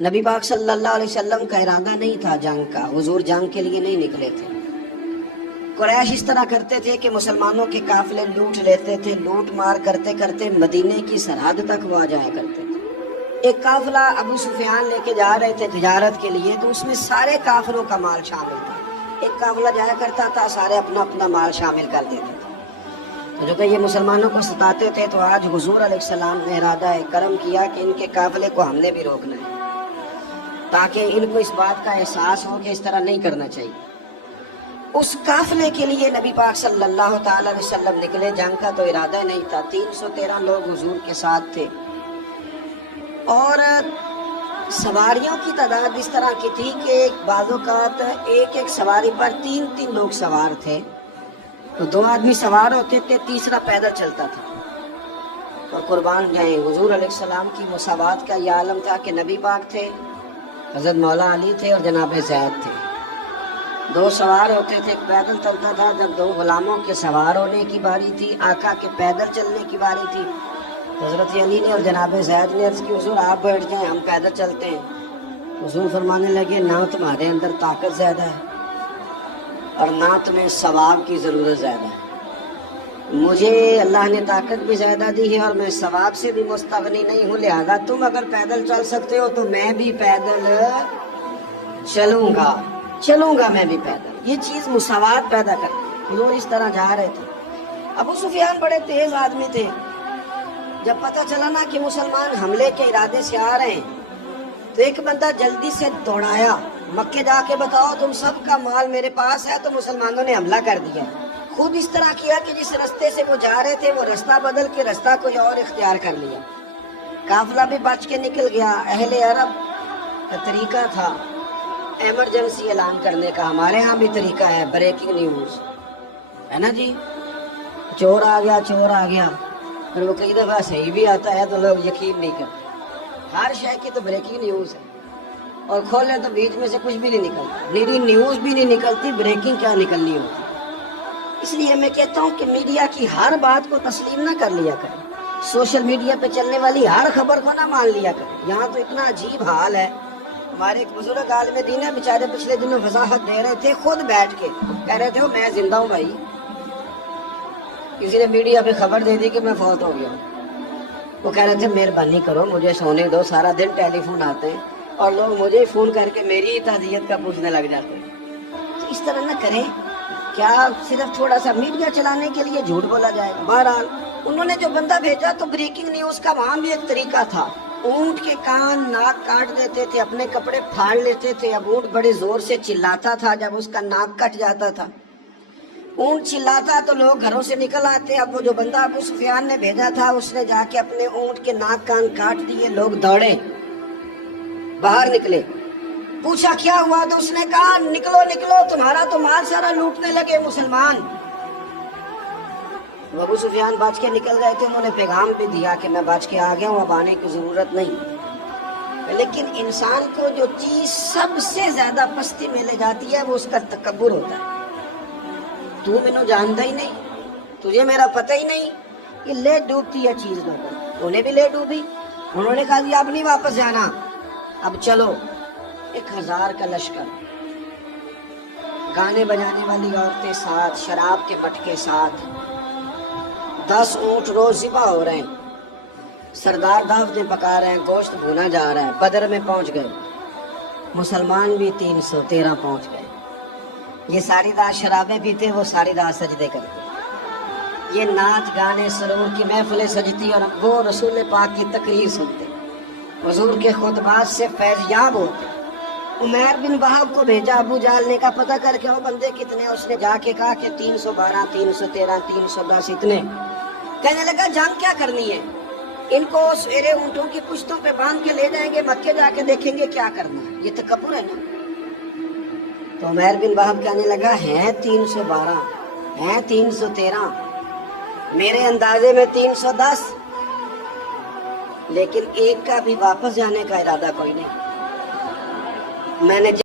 نبی پاک صلی اللہ علیہ وسلم کا ارادہ نہیں تھا جنگ کا، حضور جنگ کے لیے نہیں نکلے تھے۔ قریش اس طرح کرتے تھے کہ مسلمانوں کے قافلے لوٹ لیتے تھے، لوٹ مار کرتے کرتے مدینے کی سرحد تک وہ آ جایا کرتے تھے۔ ایک قافلہ ابو سفیان لے کے جا رہے تھے تجارت کے لیے، تو اس میں سارے کافروں کا مال شامل تھا۔ ایک قافلہ جایا کرتا تھا، سارے اپنا اپنا مال شامل کر دیتے تھے۔ تو جو کہ یہ مسلمانوں کو ستاتے تھے، تو آج حضور علیہ السلام نے ارادہ کرم کیا کہ ان کے قافلے کو ہم نے بھی روکنا ہے، تاکہ ان کو اس بات کا احساس ہو کہ اس طرح نہیں کرنا چاہیے۔ اس قافلے کے لیے نبی پاک صلی اللہ تعالی علیہ وسلم نکلے، جنگ کا تو ارادہ نہیں تھا۔ 313 لوگ حضور کے ساتھ تھے، اور سواریوں کی تعداد اس طرح کی تھی کہ بعض اوقات ایک ایک سواری پر 3 لوگ سوار تھے، تو 2 آدمی سوار ہوتے تھے، تیسرا پیدل چلتا تھا۔ اور قربان جائیں، حضور علیہ السلام کی مساوات کا یہ عالم تھا کہ نبی پاک تھے، حضرت مولا علی تھے اور جناب زید تھے۔ 2 سوار ہوتے تھے، ایک پیدل چلتا تھا۔ جب 2 غلاموں کے سوار ہونے کی باری تھی، آقا کے پیدل چلنے کی باری تھی، حضرت علی نے اور جناب زید نے عرض کی، حضور آپ بیٹھ جائیں، ہم پیدل چلتے ہیں۔ حضور فرمانے لگے، نہ تمہارے اندر طاقت زیادہ ہے اور نہ تمہیں ثواب کی ضرورت زیادہ ہے۔ مجھے اللہ نے طاقت بھی زیادہ دی ہے اور میں ثواب سے بھی مستغنی نہیں ہوں، لہذا تم اگر پیدل چل سکتے ہو تو میں بھی پیدل چلوں گا میں بھی پیدل۔ یہ چیز مساوات پیدا کرتی ہے۔ حضور اس طرح جا رہے تھے۔ ابو سفیان بڑے تیز آدمی تھے، جب پتہ چلا نا کہ مسلمان حملے کے ارادے سے آ رہے ہیں، تو ایک بندہ جلدی سے دوڑایا، مکے جا کے بتاؤ تم سب کا مال میرے پاس ہے۔ تو مسلمانوں نے حملہ کر دیا۔ خود اس طرح کیا کہ جس رستے سے وہ جا رہے تھے وہ رستہ بدل کے رستہ کوئی اور اختیار کر لیا۔ قافلہ بھی بچ کے نکل گیا۔ اہل عرب کا طریقہ تھا ایمرجنسی اعلان کرنے کا، ہمارے ہاں بھی طریقہ ہے، بریکنگ نیوز ہے نا جی، چور آ گیا، اور وہ کئی دفعہ صحیح بھی آتا ہے تو لوگ یقین نہیں کرتے۔ ہر شے کی تو بریکنگ نیوز ہے، اور کھولیں تو بیچ میں سے کچھ بھی نہیں نکلتا، میری نیوز بھی نہیں نکلتی، بریکنگ کیا نکلنی ہوتی۔ اس لیے میں کہتا ہوں کہ میڈیا کی ہر بات کو تسلیم نہ کر لیا کریں، سوشل میڈیا پہ چلنے والی ہر خبر کو نہ مان لیا کریں۔ یہاں تو اتنا عجیب حال ہے، ہمارے ایک بزرگ عالم دین ہے، بیچارے پچھلے دنوں وضاحت دے رہے تھے، خود بیٹھ کے کہہ رہے تھے میں زندہ ہوں بھائی، کسی نے میڈیا پہ خبر دے دی کہ میں فوت ہو گیا ہوں۔ وہ کہہ رہے تھے مہربانی کرو مجھے سونے دو، سارا دن ٹیلی فون آتے ہیں اور لوگ مجھے فون کر کے میری ہی تعزیت کا پوچھنے لگ جاتے ہیں۔ تو اس طرح نہ کریں، کیا صرف تھوڑا سا میڈیا چلانے کے لیے جھوٹ بولا جائے گا؟ بہرحال انہوں نے جو بندہ بھیجا تو بریکنگ نیوز کا وہاں بھی ایک طریقہ تھا۔ اونٹ کے کان ناک کاٹ دیتے تھے، اپنے کپڑے پھاڑ لیتے تھے۔ اب اونٹ بڑے زور سے چلاتا تھا، جب اس کا ناک کٹ جاتا تھا، اونٹ چلاتا تو لوگ گھروں سے نکل آتے۔ اب وہ جو بندہ ابو سفیان نے بھیجا تھا، اس نے جا کے اپنے اونٹ کے ناک کان کاٹ دیے۔ لوگ دوڑے، باہر نکلے، پوچھا کیا ہوا، تو اس نے کہا نکلو تمہارا تو مال سارا لوٹنے لگے مسلمان۔ ابو سفیان بچ کے نکل گئے تھے، انہوں نے پیغام بھی دیا کہ میں بچ کے آ گیا ہوں، اب آنے کی ضرورت نہیں۔ لیکن انسان کو جو چیز سب سے زیادہ پستی میں لے جاتی ہے وہ اس کا تکبر ہوتا ہے۔ تو مینوں جانتا ہی نہیں، تجھے میرا پتہ ہی نہیں، یہ لے ڈوبتی ہے چیز لوگوں۔ انہیں بھی لے ڈوبی، انہوں نے کہا جی اب نہیں واپس جانا، اب چلو۔ 1000 کا لشکر، گانے بجانے والی عورتیں ساتھ، شراب کے مٹکے ساتھ، 10 اونٹ روز ذبح ہو رہے ہیں، سردار دعوتیں پکا رہے ہیں، گوشت بھونا جا رہا ہے۔ بدر میں پہنچ گئے، مسلمان بھی 313 پہنچ گئے۔ یہ ساری رات شرابیں پیتے، وہ ساری رات سجدے کرتے، یہ ناچ گانے سرور کی محفلیں سجتی، اور وہ رسول پاک کی تقریر سنتے، حضور کے خطبات سے فیض یاب ہوتے۔ عمیر بن وہب کو بھیجا ابو جہل نے، کہا پتہ کر کے وہ بندے کتنے۔ اس نے جا کے کہا کہ 312 313 310 اتنے۔ کہنے لگا جنگ کیا کرنی ہے، ان کو سویرے اونٹوں کی پشتوں پہ باندھ کے لے جائیں گے، مکے جا کے دیکھیں گے کیا کرنا ہے۔ یہ تکبر ہے نا۔ تو عمیر بن وہب کہنے لگا ہیں 312 ہیں 313، میرے اندازے میں 310، لیکن ایک کا بھی واپس جانے کا ارادہ کوئی نہیں۔ میں نے